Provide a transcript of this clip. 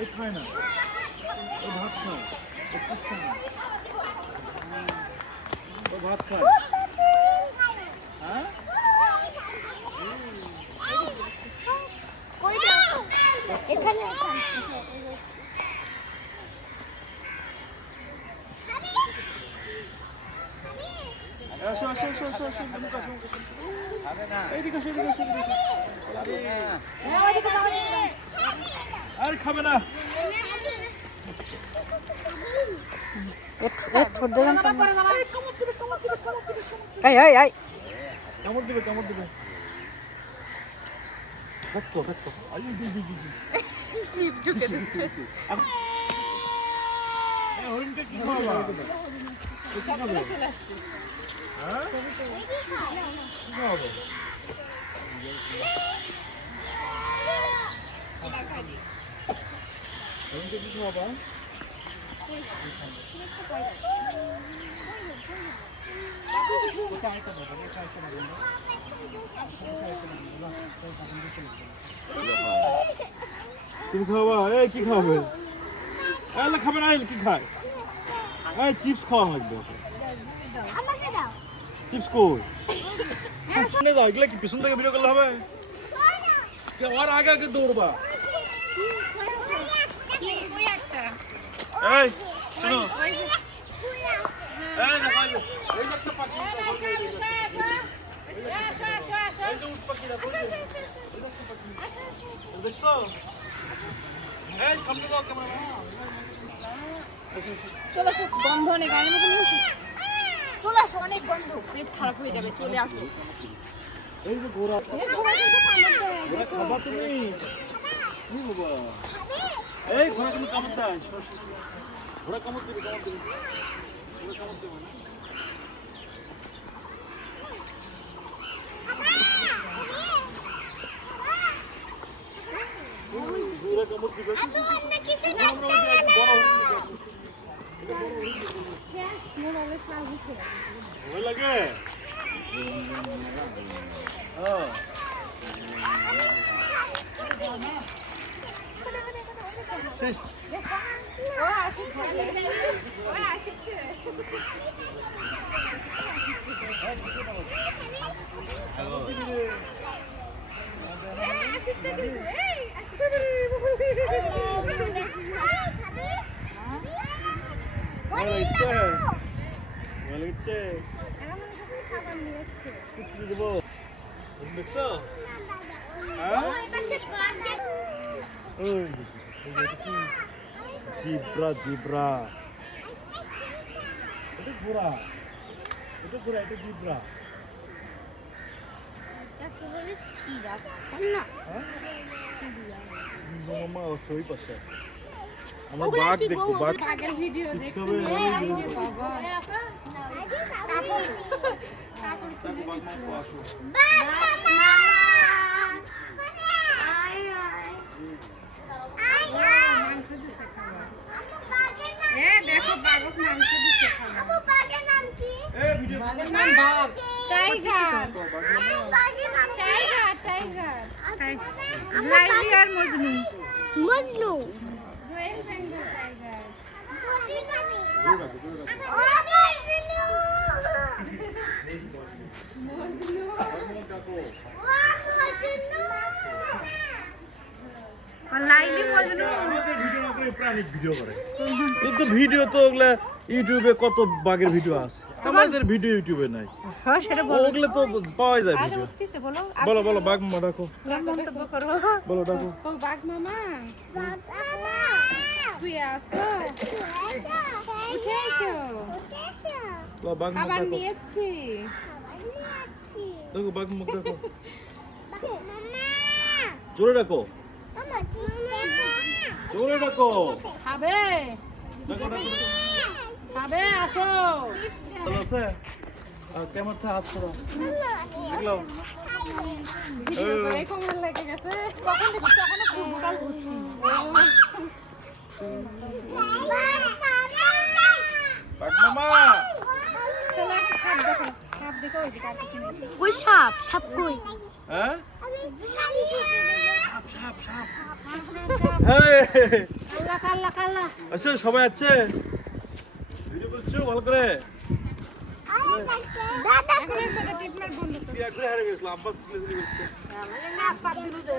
এই খায় না, ও ভাত খায়, ও ভাত খায় না, ও ভাত খায়। হ্যাঁ এখানে আসো আসো আসো আসো আসো এইদিকে আসো এইদিকে আসো আর খাবে না। কামড় দিবে কামড় দিবে দেখো দেখো আই জিভ ঢুকে দিচ্ছে। হরিণকে কি খাওয়াবা? চলে আসছে। হ্যাঁ কি খাওয়াবে? হরিণকে কি খাওয়াবা? তুমি খাওয়াবা? এই কি খাওয়াবে? এলে খাবে না, কি খায়? এই চিপস খাওয়া লাগবে। আমাকে দাও। চিপস কই? সামনে দাও, এগুলা কি পিছন থেকে ভিডিও করলে হবে? কে আর আগে আগে দৌড়বা? এই শোনো, এই দেখো এই যে একটা পাখি, এই যে উট পাখিরা, দেখছো? এই সামনে দাও ক্যামেরা। চলে আসো, গন্ধ অনেক গায়ের মতো নিয়ে চলে আসো, অনেক গন্ধ, পেট খারাপ হয়ে যাবে, চলে আসো। এই যে ঘোড়া, ঘোড়া খাবা তুমি? কি বাবা? এই ঘোড়া তুমি কামড় দাও, ঘোড়া কামড় দিবে, ঘোড়া কামড় দিবে না। ঘোড়া কামড় দিবে, আমরা ওই যে একটু বড় ভয় লাগে? শেষ। দেখছো? জিব্রা জিব্রা, এটা ঘোড়া, এটা ঘোড়া, এটা জিব্রা। মামা ওই পাশে আছে। আমার বাঘ দেখবো, বাঘের ভিডিও দেখছি। বাবা দেখো বাঘক মাংস দিচ্ছে খাবো। বাঘের নাম বাঘ, টাইগার, টাইগার, টাইগার, লাইলি আর Majnu, Majnu royal Bengal tiger. Laili Majnu video করে, কিন্তু ভিডিও তো ওগুলা ইউটিউবে কত বাঘের ভিডিও আছে, আমাদের ভিডিও ইউটিউবে নাই। হ্যাঁ সেটা ওগুলো তো পাওয়া যায় ভিডিও। বলো বলো বাঘ মামা ডাকো, মন্তব্য করো। বলো ডাকো। ও বাঘ মামা তুই আসো, উঠে এসো, বলো বাঘ মামা খাবার ডাকো, নিয়েছি। ডাকো বাঘ মামা ডাকো, জোরে ডাকো, জোরে ডাকো। খাবে ডাকো ডাকো। খাবে, আসো। ভালো আছে? আর কেমন থা হাত ছড়া দেখলো? ভিডিও করে কমন লেগে গেছে। কখন দেখছি, তখন ফুটবল ঘুরছি। বাঘ মামা চলো এখন সাপ দেখো, সাপ দেখো, ওই দিকে আর কিছু নেই। কই সাপ? সাপ কই? হ্যাঁ সাপ সাপ সাপ সাপ, এই আচ্ছা সবাই আছে ভিডিও করছো ভালো করে এখন একবার টিপ মার বন্ধ কি একবার হারিয়ে গেছিল আব্বাস ছেলে করছে আমাদের না পাপ দিল যে